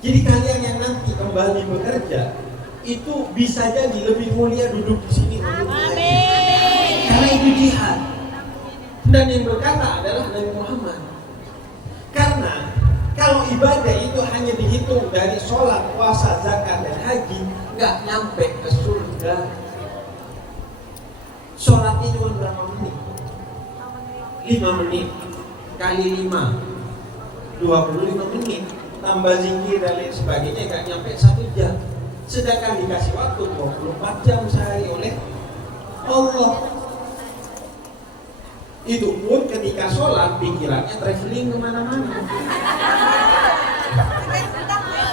Jadi kalian yang nanti kembali bekerja itu bisa jadi lebih mulia duduk di sini. Amin. Karena itu jihad. Dan yang berkata adalah Nabi Muhammad. Karena kalau ibadah itu hanya dihitung dari sholat, puasa, zakat, dan haji, nggak nyampe ke surga. Sholatnya cuma berapa menit? 5 menit kali 5 25 menit, tambah zikir dan lain sebagainya, nggak nyampe 1 jam. Sedangkan dikasih waktu 24 jam sehari oleh Allah. Itu pun ketika sholat pikirannya traveling kemana-mana.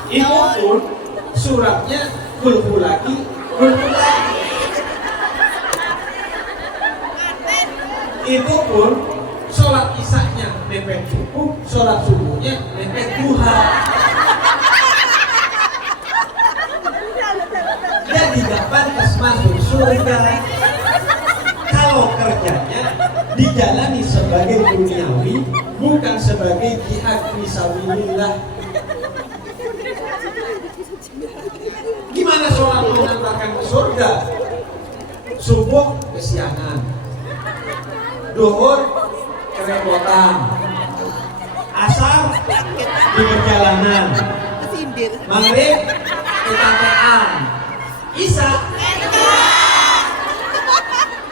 Itu pun suratnya kulhu lagi. Itu pun sholat isaknya mepet subuh, sholat subuhnya mepet duha. Jadi gak pantas masuk surga. Kalau kerjanya dijalani sebagai duniawi, bukan sebagai jihad fisabilillah. Gimana sholat mengantarkan ke surga? Subuh kesiangan, duhur kerepotan, asar di perjalanan, maghrib kecapean, isya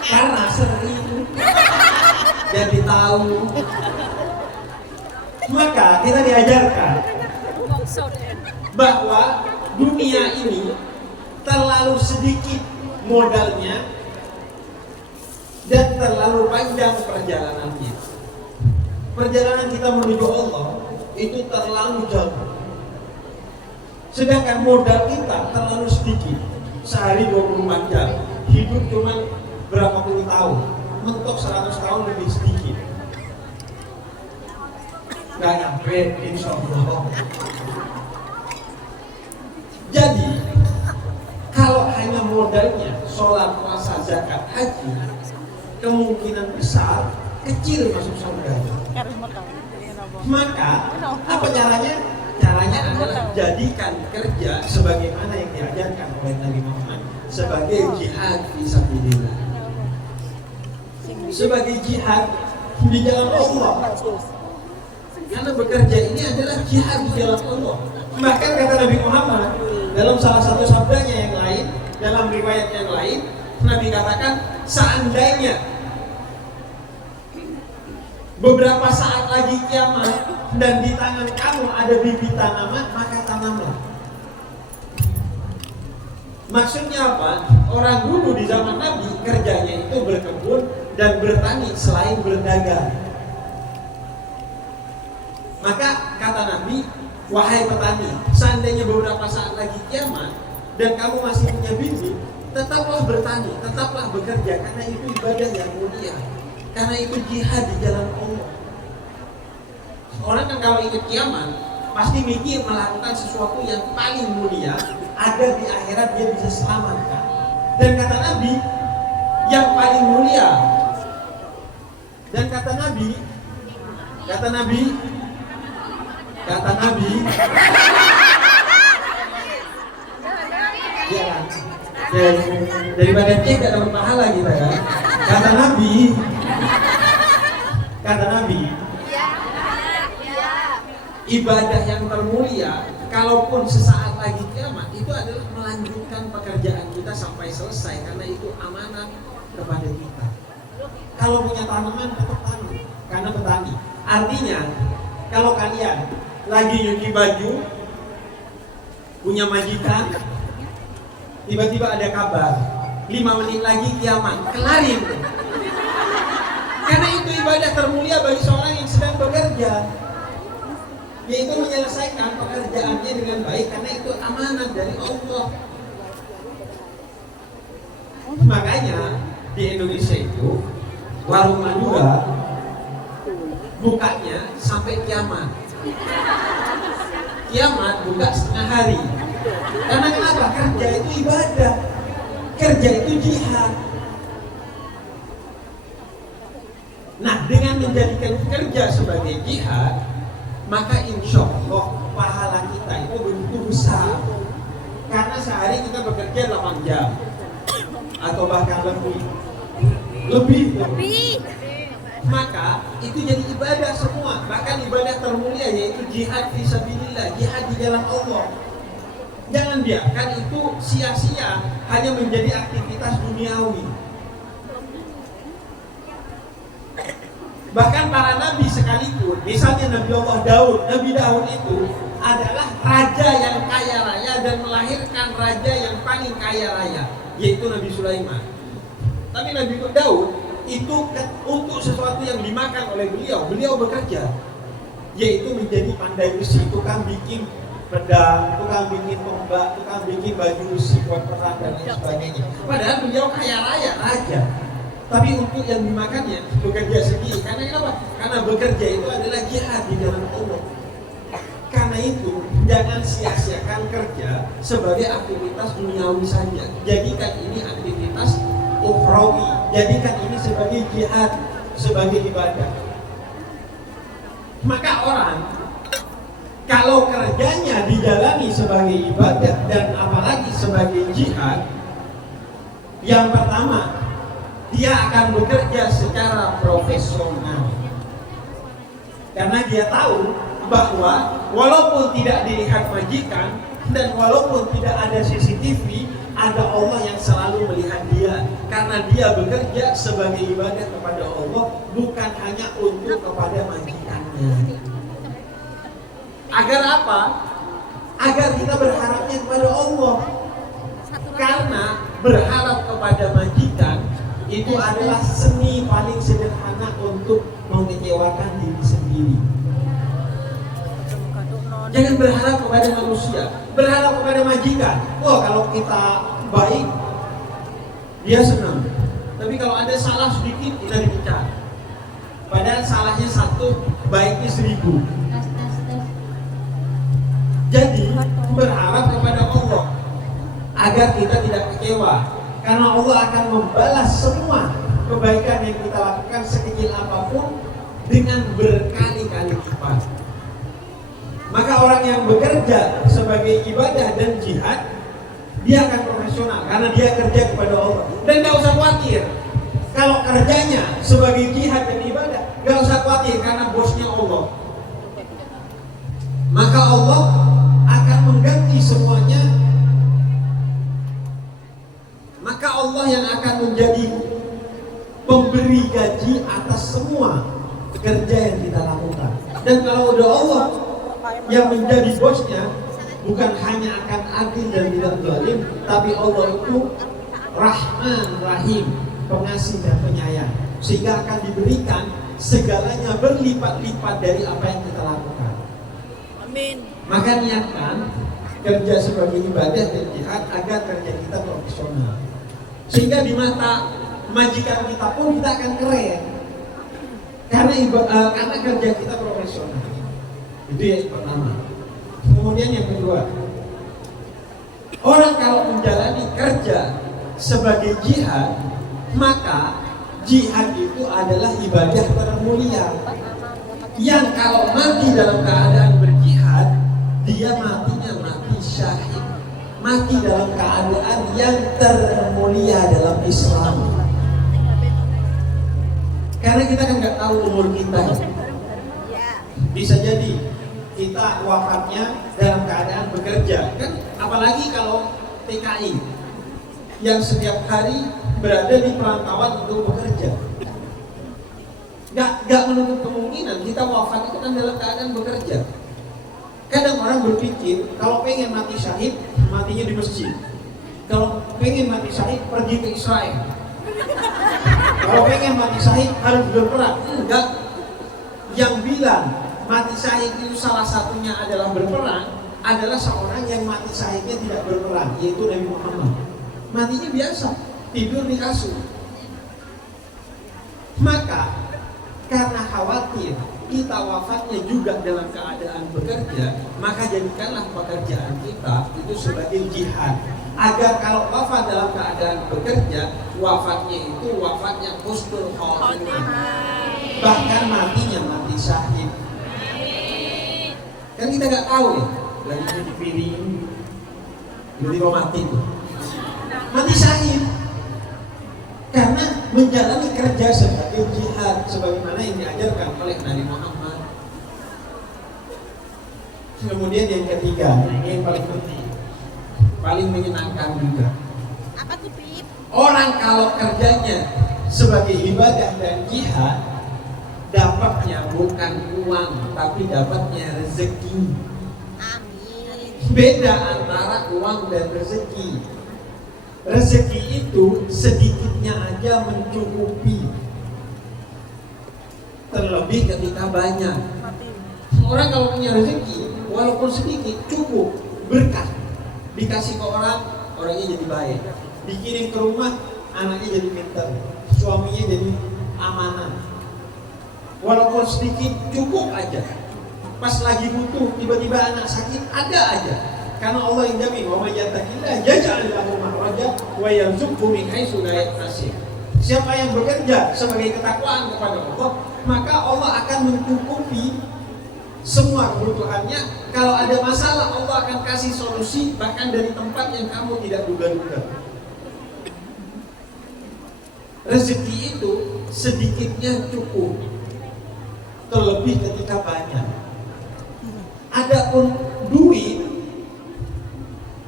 karena sering jadi tahu. Maka kita diajarkan bahwa dunia ini terlalu sedikit modalnya dan terlalu panjang perjalanannya. Perjalanan kita menuju Allah itu terlalu jauh. Sedangkan modal kita terlalu sedikit. Sehari 24 jam, hidup cuma berapa puluh tahun, mentok 100 tahun lebih sedikit. Gak nyampe, insya Allah. Jadi, kalau hanya modalnya sholat, puasa, zakat, haji, kemungkinan besar kecil masuk surga. Maka apa caranya? Caranya adalah jadikan kerja sebagaimana yang diajarkan oleh Nabi Muhammad sebagai jihad fisabilillah, sebagai jihad di jalan Allah. Karena bekerja ini adalah jihad di jalan Allah. Bahkan kata Nabi Muhammad dalam salah satu sabdanya yang lain, dalam riwayat yang lain, Nabi katakan, seandainya beberapa saat lagi kiamat dan di tangan kamu ada bibit tanaman, maka tanamlah. Maksudnya apa? Orang dulu di zaman Nabi kerjanya itu berkebun dan bertani selain berdagang. Maka kata Nabi, wahai petani, seandainya beberapa saat lagi kiamat dan kamu masih punya bibit, tetaplah bertani, tetaplah bekerja, karena itu ibadah yang mulia, karena itu jihad di jalan Allah. Orang kan kalau ingat kiamat pasti mikir melakukan sesuatu yang paling mulia agar di akhirat dia bisa selamatkan. Dan kata Nabi, yang paling mulia, dan kata Nabi ya, daripada cek gak dapat pahala kita kan. Kata Nabi, ibadah yang termulia, kalaupun sesaat lagi kiamat, itu adalah melanjutkan pekerjaan kita sampai selesai, karena itu amanat kepada kita. Kalau punya tanaman, tetap tanam, karena petani. Artinya, kalau kalian lagi nyuci baju, punya majikan, tiba-tiba ada kabar 5 menit lagi kiamat, kelarin. Karena itu ibadah termulia bagi seorang yang sedang bekerja, yaitu menyelesaikan pekerjaannya dengan baik, karena itu amanat dari Allah. Makanya di Indonesia itu warung Madura bukanya sampai kiamat. Kiamat buka setengah hari. Karena kenapa? Kerja itu ibadah, kerja itu jihad. Nah, dengan menjadikan kerja sebagai jihad, maka insya Allah pahala kita itu besar. Karena sehari kita bekerja 8 jam atau bahkan lebih. Maka itu jadi ibadah semua. Bahkan ibadah termulia yaitu jihad fisabilillah, jihad di jalan Allah. Jangan biarkan itu sia-sia hanya menjadi aktivitas duniawi. Bahkan para nabi sekalipun, misalnya Nabi Allah Daud, Nabi Daud itu adalah raja yang kaya raya dan melahirkan raja yang paling kaya raya, yaitu Nabi Sulaiman. Tapi Nabi Daud itu untuk sesuatu yang dimakan oleh beliau bekerja, yaitu menjadi pandai besi, tukang bikin pedang, tukang bikin tombak, tukang bikin baju besi buat perang dan lain sebagainya. Padahal beliau kaya raya, raja. Tapi untuk yang dimakannya bekerja sendiri. Karena kenapa? Karena bekerja itu adalah jihad di jalan Allah. Karena itu jangan sia-siakan kerja sebagai aktivitas duniawi saja. Jadikan ini aktivitas ukhrawi. Jadikan ini sebagai jihad, sebagai ibadah. Maka orang kalau kerjanya dijalani sebagai ibadah dan apalagi sebagai jihad, yang pertama dia akan bekerja secara profesional. Karena dia tahu bahwa walaupun tidak dilihat majikan dan walaupun tidak ada CCTV, ada Allah yang selalu melihat dia. Karena dia bekerja sebagai ibadah kepada Allah, bukan hanya untuk kepada majikannya. Agar apa? Agar kita berharapnya kepada Allah. Karena berharap kepada majikan itu adalah seni paling sederhana untuk mengecewakan diri sendiri. Jangan berharap kepada manusia, berharap kepada majikan. Wah, kalau kita baik, dia senang. Tapi kalau ada salah sedikit, kita dipecat. Padahal salahnya 1, baiknya 1000. Jadi berharap kepada Allah agar kita tidak kecewa. Karena Allah akan membalas semua kebaikan yang kita lakukan sekecil apapun dengan berkali-kali lipat. Maka orang yang bekerja sebagai ibadah dan jihad, dia akan profesional karena dia kerja kepada Allah. Dan gak usah khawatir kalau kerjanya sebagai jihad dan ibadah, gak usah khawatir karena bosnya Allah. Maka Allah akan mengganti semuanya. Maka Allah yang akan menjadi pemberi gaji atas semua kerja yang kita lakukan. Dan kalau udah Allah yang menjadi bosnya, bukan hanya akan adil dan tidak zalim, tapi Allah itu Rahman Rahim, pengasih dan penyayang, sehingga akan diberikan segalanya berlipat-lipat dari apa yang kita lakukan. Amin. Maka niatkan kerja sebagai ibadah dan jihad agar kerja kita profesional. Sehingga di mata majikan kita pun kita akan keren. Karena kerja kita profesional. Itu yang pertama. Kemudian yang kedua, orang kalau menjalani kerja sebagai jihad, maka jihad itu adalah ibadah termulia. Yang kalau mati dalam keadaan berjihad, dia matinya mati syahid. Mati dalam keadaan yang termulia dalam Islam. Karena kita kan nggak tahu umur kita. Bisa jadi kita wafatnya dalam keadaan bekerja, kan? Apalagi kalau TKI yang setiap hari berada di perantauan untuk bekerja. Nggak menutup kemungkinan kita wafat itu kan dalam keadaan bekerja. Kadang orang berpikir kalau pengen mati syahid, matinya di masjid. Kalau pengen mati syahid, pergi ke Israel. Kalau pengen mati syahid, harus berperang. Enggak. Yang bilang mati syahid itu salah satunya adalah berperang, adalah seorang yang mati syahidnya tidak berperang, yaitu Nabi Muhammad. Matinya biasa, tidur di kasur. Maka karena khawatir kita wafatnya juga dalam keadaan bekerja, maka jadikanlah pekerjaan kita itu sebagai jihad. Agar kalau wafat dalam keadaan bekerja, wafatnya itu wafatnya husnul khotimah. Bahkan matinya mati syahid. Kan kita nggak tahu ya, lagi cuci piring, tiba-tiba mati tuh. Mati syahid. Karena menjalani kerja sebagai jihad sebagaimana yang diajarkan oleh Nabi Muhammad. Kemudian yang ketiga, ini yang paling penting, paling menyenangkan juga. Apa tuh, Pip? Orang kalau kerjanya sebagai ibadah dan jihad, dapatnya bukan uang, tapi dapatnya rezeki. Amin. Beda antara uang dan rezeki. Rezeki itu sedikitnya aja mencukupi, terlebih ketika banyak. Orang kalau punya rezeki, walaupun sedikit cukup, berkah. Dikasih ke orang, orangnya jadi baik. Dikirim ke rumah, anaknya jadi pintar, suaminya jadi amanah. Walaupun sedikit cukup aja. Pas lagi butuh, tiba-tiba anak sakit, ada aja. Karena Allah yang jamin, wa may yattaqillah yaj'al lahu makhraja wa yarzuqhu min haitsu la yahtasib. Siapa yang bekerja sebagai ketakwaan kepada Allah, maka Allah akan mencukupi semua kebutuhannya. Kalau ada masalah, Allah akan kasih solusi bahkan dari tempat yang kamu tidak duga-duga. Rezeki itu sedikitnya cukup, terlebih ketika banyak. Adapun duit,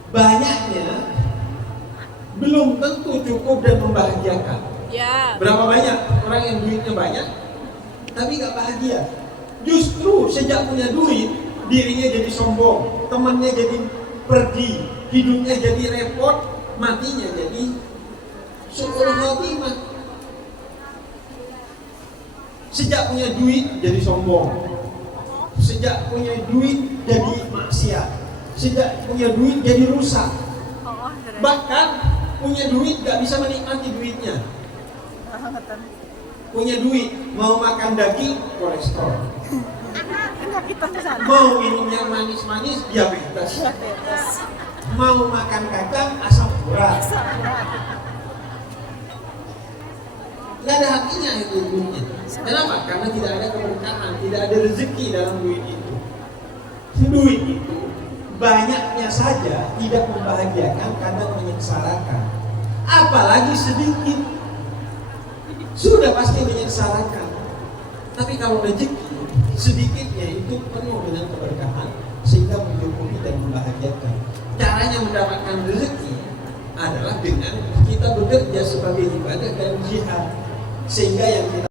banyaknya belum tentu cukup dan membahagiakan. Ya. Berapa banyak orang yang duitnya banyak tapi gak bahagia? Justru sejak punya duit, dirinya jadi sombong, temannya jadi pergi, hidupnya jadi repot, matinya jadi su'ul khotimah. Sejak punya duit jadi sombong, sejak punya duit jadi maksiat, sejak punya duit jadi rusak. Bahkan punya duit gak bisa menikmati duitnya. Punya duit mau makan daging kolesterol, mau minum yang manis-manis diabetes, mau makan kacang asam urat. Gak ada hatinya itu duitnya. Kenapa? Karena tidak ada keberkahan, tidak ada rezeki dalam duit itu. Duit itu banyaknya saja tidak membahagiakan, kadang menyengsarakan. Apalagi sedikit, sudah pasti menyengsarakan. Tapi kalau rezeki sedikitnya itu penuh dengan keberkahan, sehingga mencukupi dan membahagiakan. Caranya mendapatkan rezeki adalah dengan kita bekerja sebagai ibadah dan jihad, sehingga yang kita